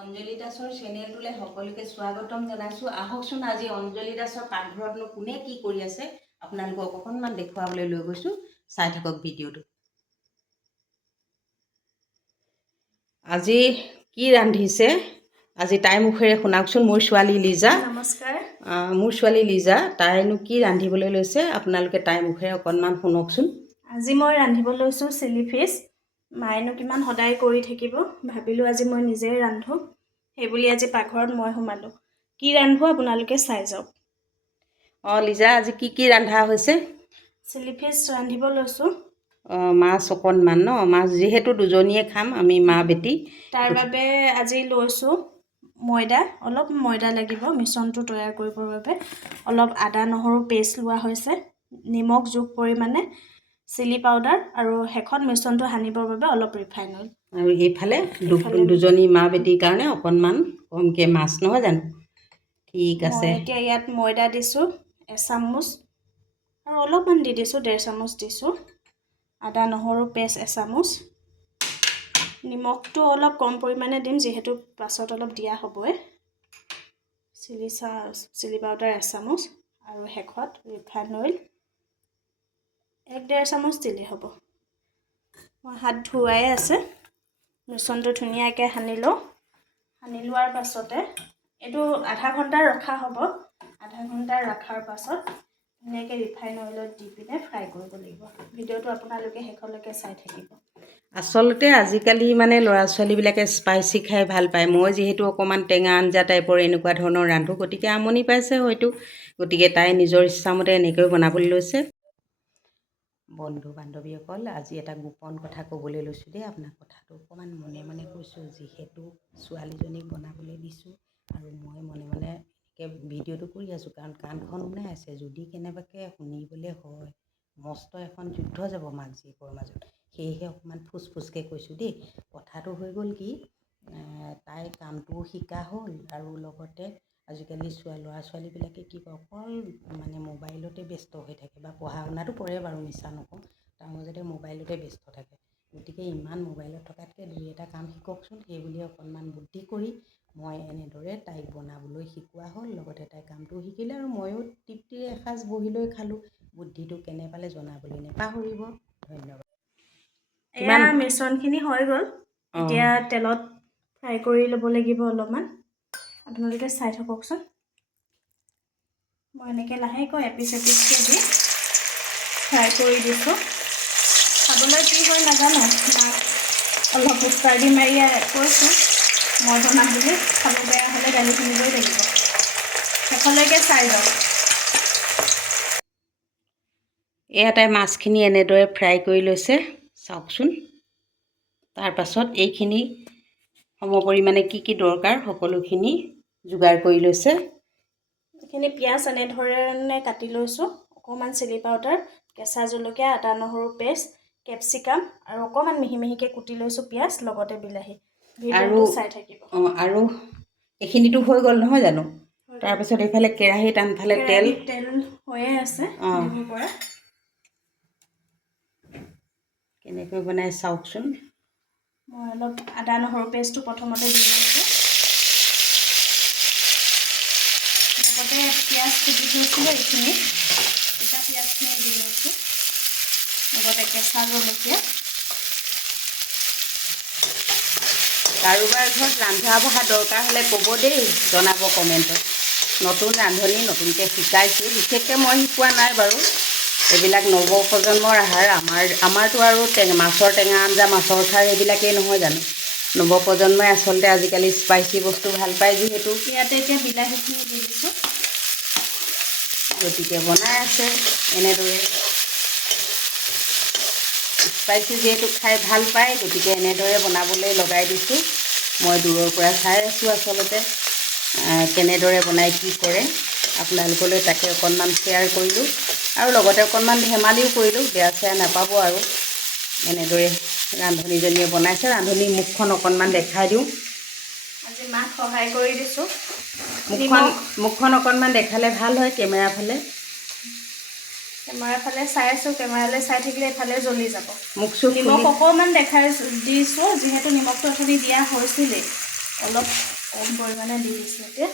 অঞ্জলি দাসৰ চেনেলটোলৈ সকলোকে স্বাগতম জনাইছোঁ। আহকচোন আজি অঞ্জলি দাসৰ পাকঘৰতনো কোনে কি কৰি আছে আপোনালোকক অকণমান দেখুৱাবলৈ লৈ গৈছোঁ। চাই থাকক ভিডিঅ'টো। আজি কি ৰান্ধিছে? আজি তাইৰ মুখেৰে শুনাওকচোন মোৰ ছোৱালী লিজা। নমস্কাৰ। মোৰ ছোৱালী লিজা তাইনো কি ৰান্ধিবলৈ লৈছে? আপোনালোকে তাইৰ মুখেৰে অকণমান শুনকচোন। আজি মই ৰান্ধিব লৈছোঁ চিলি ফিছ। মায়েনো কিমান সদায় কৰি থাকিব? ভাবিলোঁ আজি মই নিজেই ৰান্ধো। সেইবুলি আজি পাকঘৰত মই সোমালোঁ। কি ৰান্ধো আপোনালোকে চাই যাওক। অঁ লিজা আজি কি কি ৰন্ধা হৈছে? চিলি ফিছ ৰান্ধিব লৈছোঁ। অঁ, মাছ অকণমান ন? মাছ যিহেতু দুজনীয়ে খাম আমি মা বেটি। তাৰ বাবে আজি লৈছোঁ ময়দা। অলপ ময়দা লাগিব মিশ্ৰণটো তৈয়াৰ কৰিবৰ বাবে। অলপ আদা নহৰু পেষ্ট লোৱা হৈছে। নিমখ জোখ পৰিমাণে। চিলি পাউডাৰ আৰু শেষত মিশ্ৰণটো সানিবৰ বাবে অলপ ৰিফাইন অইল আৰু এইফালে দুজনী মা বেটিৰ কাৰণে অকণমান কমকৈ মাছ নহয় জানো? ঠিক আছে। এতিয়া ইয়াত ময়দা দিছোঁ এচামুচ আৰু অলপমান দি দিছোঁ ডেৰ চামুচ দিছোঁ। আদা নহৰু পেষ্ট এচামুচ। নিমখটো অলপ কম পৰিমাণে দিম যিহেতু পাছত অলপ দিয়া হ'বই। চিলি চা চিলি পাউডাৰ এচামুচ আৰু শেষত ৰিফাইন অইল এক ডেৰ চামুচ দিলেই হ'ব। মই হাত ধুৱাই আছে। মিশ্ৰণটো ধুনীয়াকৈ সানি লওঁ। সানি লোৱাৰ পাছতে এইটো আধা ঘণ্টা ৰখা হ'ব। আধা ঘণ্টা ৰখাৰ পাছত ধুনীয়াকৈ ৰিফাইন অইলত দি পিনে ফ্ৰাই কৰিব লাগিব। ভিডিঅ'টো আপোনালোকে শেষলৈকে চাই থাকিব। আচলতে আজিকালি মানে ল'ৰা ছোৱালীবিলাকে স্পাইচি খাই ভাল পায়। মই যিহেতু অকণমান টেঙা আঞ্জা টাইপৰ এনেকুৱা ধৰণৰ ৰান্ধো গতিকে আমনি পাইছে হয়তো। গতিকে তাই নিজৰ ইচ্ছামতে এনেকৈ বনাবলৈ লৈছে। বন্ধু বান্ধৱীসকল আজি এটা গোপন কথা ক'বলৈ লৈছোঁ দেই। আপোনাক কথাটো অকণমান মনে মনে কৈছোঁ যিহেতু ছোৱালীজনীক বনাবলৈ দিছোঁ আৰু মই মনে মনে এনেকৈ ভিডিঅ'টো কৰি আছোঁ কাৰণ কাণখন ওলাই আছে। যদি কেনেবাকৈ শুনিবলৈ হয় মস্ত এখন যুদ্ধ যাব মাক জীয়েকৰ মাজত। সেয়েহে অকণমান ফুচ ফুচকৈ কৈছোঁ দেই। কথাটো হৈ গ'ল কি তাই কামটোও শিকা হ'ল আৰু লগতে আজিকালি ছোৱা ল'ৰা ছোৱালীবিলাকে কি কয় অকল মানে মোবাইলতে ব্যস্ত হৈ থাকে বা পঢ়া শুনাটো কৰে বাৰু মিছা নকওঁ তাৰ মাজতে মোবাইলতে ব্যস্ত থাকে গতিকে ইমান মোবাইলত থকাতকৈ দুই এটা কাম শিককচোন সেই বুলি অকণমান বুদ্ধি কৰি মই এনেদৰে তাইক বনাবলৈ শিকোৱা হ'ল লগতে তাই কামটোও শিকিলে আৰু ময়ো তৃপ্তিৰে এসাঁজ বহি লৈ খালোঁ বুদ্ধিটো কেনে পালে জনাবলৈ নেপাহৰিব ধন্যবাদ এয়া? মিশ্ৰণখিনি হৈ গ'ল। এতিয়া তেলত ফ্ৰাই কৰি ল'ব লাগিব অলপমান আপোনালোকে চাই থাককচোন মই এনেকৈ লাহেকৈ এপিচ এপিচকৈ দি ফ্ৰাই কৰি দিছোঁ। খাবলৈ কি হয় নাজানো, মাক অলপ উস্তাৰ দি মাৰি কৈছোঁ, মই বনাম বুলি। খাব বেয়া হ'লে দালি কিনিবই লাগিব। শেষলৈকে চাই যাওক এয়া মাছখিনি এনেদৰে ফ্ৰাই কৰি লৈছে। চাওকচোন। তাৰপাছত এইখিনি সম পৰিমাণে কি কি দৰকাৰ, সকলোখিনি যোগাৰ কৰি লৈছে। এইখিনি পিঁয়াজ এনেধৰণে কাটি লৈছোঁ। অকণমান চিলি পাউডাৰ কেঁচা জলকীয়া আদা নহৰু পেষ্ট কেপচিকাম আৰু অকণমান মিহি মিহিকৈ কুটি লৈছোঁ পিঁয়াজ লগতে বিলাহী। আৰু- চাই থাকিব। অঁ আৰু এইখিনিতো হৈ গ'ল নহয় জানো? তাৰপিছত এইফালে কেৰাহীত আনফালে তেল। তেল হৈয়ে আছে অঁ। কেনেকৈ বনাই চাওকচোন। মই অলপ আদা নহৰু পেষ্টটো প্ৰথমতে দি লৈছোঁ। লগতে পিঁয়াজ কুটি থৈছিলোঁ এইখিনি কেঁচা পিঁয়াজখিনি দি লৈছোঁ লগতে কেঁচা জলকীয়া কাৰোবাৰ ঘৰত ৰন্ধা বঢ়া দৰকাৰ হ'লে ক'ব দেই জনাব কমেণ্টত। নতুন ৰান্ধনি নতুনকৈ শিকাইছোঁ বিশেষকৈ মই শিকোৱা নাই বাৰু। এইবিলাক নৱপ্ৰজন্মৰ আহাৰ আমাৰ আমাৰতো আৰু টেঙা মাছৰ টেঙা আঞ্জা মাছৰ খাৰ এইবিলাকেই নহয় জানো? নৱপ্ৰজন্মই আচলতে আজিকালি স্পাইচি বস্তু ভাল পায় যিহেতু। ইয়াতে এতিয়া বিলাহীখিনি দি দিছোঁ। গতিকে বনাই আছে এনেদৰে স্পাইচি যিহেতু খাই ভালো পায়, গতিকে এনেদৰে বনাবলৈ লগাই দিছোঁ। মই দূৰৰ পৰা চাই আছোঁ আচলতে। কেনেদৰে বনাই, কি কৰে, আপোনালোকলৈ তাকে অকণমান শ্বেয়াৰ কৰিলোঁ। আৰু লগতে অকণমান ধেমালিও কৰিলোঁ, বেয়া চেয়া নাপাব আৰু। এনেদৰে ৰান্ধনীজনীয়ে বনাইছে। ৰান্ধনীৰ মুখখন অকণমান দেখাই দিওঁ। আজি মাক সহায় কৰি দিছোঁ। মুখখন মুখখন অকণমান দেখালে ভালো হয় কেমেৰা ফালে। কেমেৰাৰ ফালে চাই আছোঁ কেমেৰালৈ চাই থাকিলে এইফালে জ্বলি যাব। মুখ চুখ নিমখ অকণমান দেখাই দিছোঁ যিহেতু নিমখটো অথনি দিয়া হৈছিলেই অলপ কম পৰিমাণে দি দিছোঁ এতিয়া।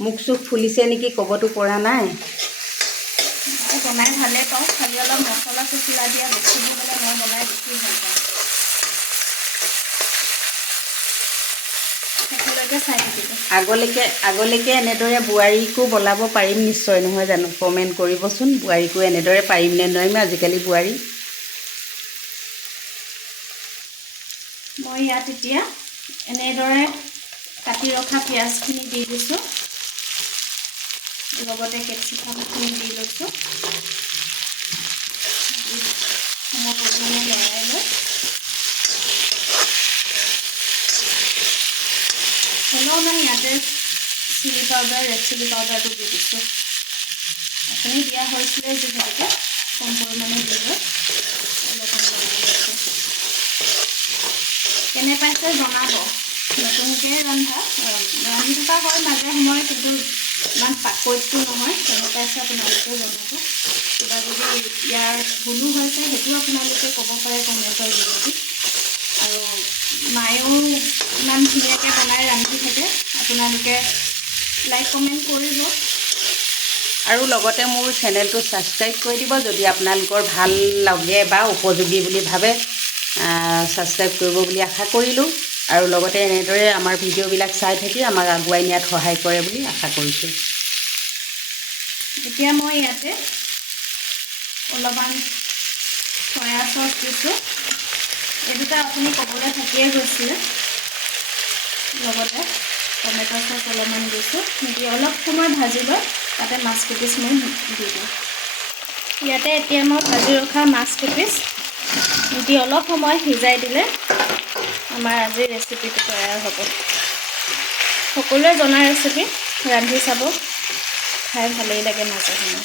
মুখ চুখ ফুলিছে নেকি ক'বতো পৰা নাই। বনাই ভালেই পাওঁ খালি অলপ মছলা চছলা দিয়া বস্তুবোৰ হ'লে মই বনাই বেছি ভালো পাওঁ। সকলোকে চাই থাকিব। আগলৈকে আগলৈকে এনেদৰে বোৱাৰীকো বলাব পাৰিম নিশ্চয় নহয় জানো? কমেণ্ট কৰিবচোন বোৱাৰীকো এনেদৰে পাৰিম নে নোৱাৰিম? আজিকালি বোৱাৰী। মই ইয়াত এতিয়া এনেদৰে কাটি ৰখা পিঁয়াজখিনি দি দিছোঁ। লগতে কেপচিকামখিনি দি লৈছোঁ। অলপমান ইয়াতে চিলি পাউডাৰ ৰেড চিলি পাউডাৰটো দি দিছোঁ আপুনি দিয়া হৈছিলে যিহেতুকে কম পৰিমাণে দি লৈ অলপমান লৰাই লৈছোঁ কেনে পাইছে জনাব? নতুনকৈ ৰন্ধা, ৰান্ধি থকা হয় মাজে সময়ে, কিন্তু ইমান পাকৈতটো নহয়। কেনে পাইছে আপোনালোকে জনাব? কিবা যদি ইয়াৰ ভুলো হৈছে, সেইটোও আপোনালোকে ক'ব পাৰে কমেণ্টৰ যোগেদি আৰু মায়েও ইমান ধুনীয়াকৈ বনাই ৰান্ধি থাকে। আপোনালোকে লাইক কমেণ্ট কৰিব আৰু লগতে মোৰ চেনেলটো ছাবস্ক্ৰাইব কৰি দিব যদি আপোনালোকৰ ভাল লাগে বা উপযোগী বুলি ভাবে ছাবস্ক্ৰাইব কৰিব বুলি আশা কৰিলোঁ। আৰু লগতে এনেদৰে আমাৰ ভিডিঅ'বিলাক চাই থাকি আমাক আগুৱাই নিয়াত সহায় কৰে বুলি আশা কৰিছোঁ। এতিয়া মই ইয়াতে অলপমান চয়া চচ দিছোঁ। এই দুটা আপুনি ক'বলৈ থাকিয়ে গৈছিলে। লগতে টমেট' চচ অলপমান দিছোঁ। দি অলপ সময় ভাজি লৈ তাতে মাছ কেইপিচ মই দি দিওঁ। ইয়াতে এতিয়া মই ভাজি ৰখা মাছ কেইপিচ দি অলপ সময় সিজাই দিলে আমাৰ আজিৰ ৰেচিপিটো তৈয়াৰ হ'ব। সকলোৱে জনা ৰেচিপি ৰান্ধি চাব। খাই ভালেই লাগে মাজে সময়ে।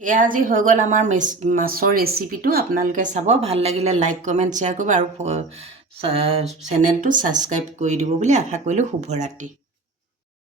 এয়া আজি হৈ গ'ল আমাৰ মেচ মাছৰ ৰেচিপিটো আপোনালোকে চাব ভাল লাগিলে লাইক কমেণ্ট শ্বেয়াৰ কৰিব আৰু চেনেলটো ছাবস্ক্ৰাইব কৰি দিব বুলি আশা কৰিলোঁ। শুভৰাত্ৰি।